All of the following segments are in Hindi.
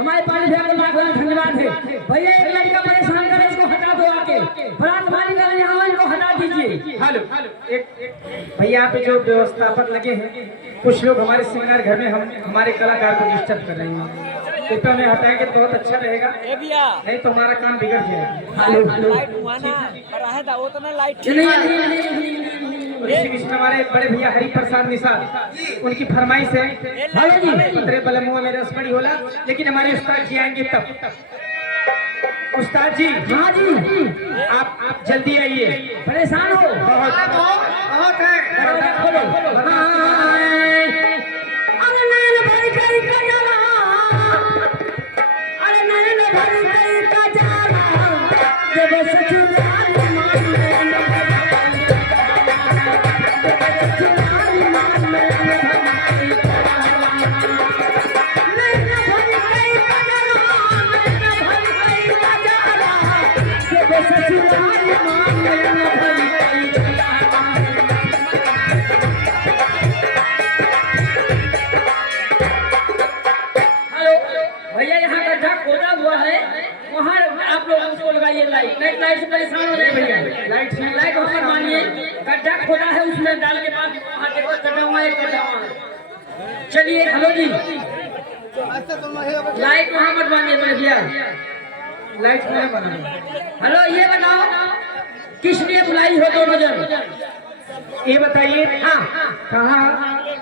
हमारे पानी भैया को लाख लाख धन्यवाद है। भैया एक लड़का परेशान करे, इसको हटा दो आके। बरात वाली का यहाँ इनको हटा दीजिए। हेलो एक भैया पे जो व्यवस्थापक लगे हैं, कुछ लोग हमारे सेमिनार घर में हमारे कलाकार को डिस्टर्ब कर रहे हैं, कृपया में हटाएंगे तो बहुत अच्छा रहेगा, नहीं तो हमारा काम बिगड़ जाएगा। हमारे बड़े भैया हरि प्रसाद निषाद, उनकी फरमाइश है तेरे बले मुँह में रस बड़ी होला, लेकिन हमारे उस्ताद जी आएंगे तब। उस्ताद जी, हाँ जी, आप जल्दी आइए, परेशान हो बहुत है। भैया यहाँ गड्ढा खोदा हुआ है, वहाँ आप लोग उसको लगाइए लाइट से परेशान हो रहे भैया। लाइट ऊपर मानिए, गड्ढा खोदा है उसमें डाल के बाद वहाँ देखो गड्ढा हुआ है, गड्ढा वहाँ। चलिए हेलो जी, लाइट वहाँ मत मानिए मेरे भैया, लाइट नहीं बनाना। हेलो ये बताओ किसने बुलाई हो दोनों जन? ये बताइए। हाँ कहाँ?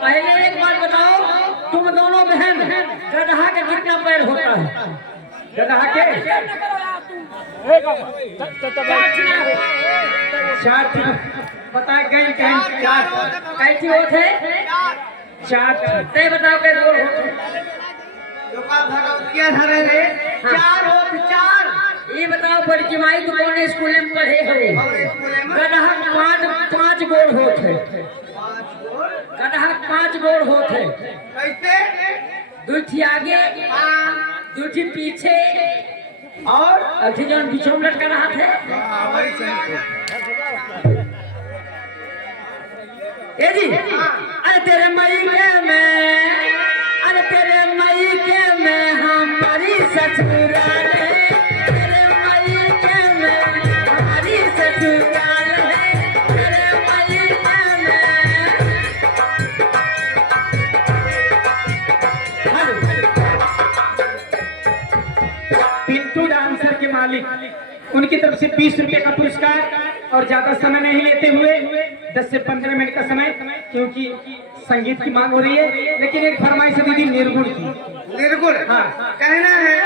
पहले एक बात बताओ, तुम दोनों बहन गधा का कितना पैर होता है? गधा के चार बता गए, कैसी होते? चार। ते बताओ कैसे होते? चार। ये बताओ बड़की माई तो कौन स्कूल में पढ़े हो? गधा पांच गोड़ होते, गधा 5 गोड़ होते, दूठी आगे दूठी पीछे और अभी जो बीचों में लटका रहा थे। ए जी, अरे तेरे मई के में, अरे तेरे मई के में हमारी ससुराल है, तेरे मई के में हमारी ससुराल है, तेरे मई के में। पिंटू डांसर के मालिक, उनकी तरफ से 20 रुपए का पुरस्कार, और ज्यादा समय नहीं लेते हुए 10 से 15 मिनट का समय, क्योंकि संगीत की मांग हो रही है। लेकिन एक फरमाइश है दीदी निर्गुण की। निर्गुण, हाँ कहना है।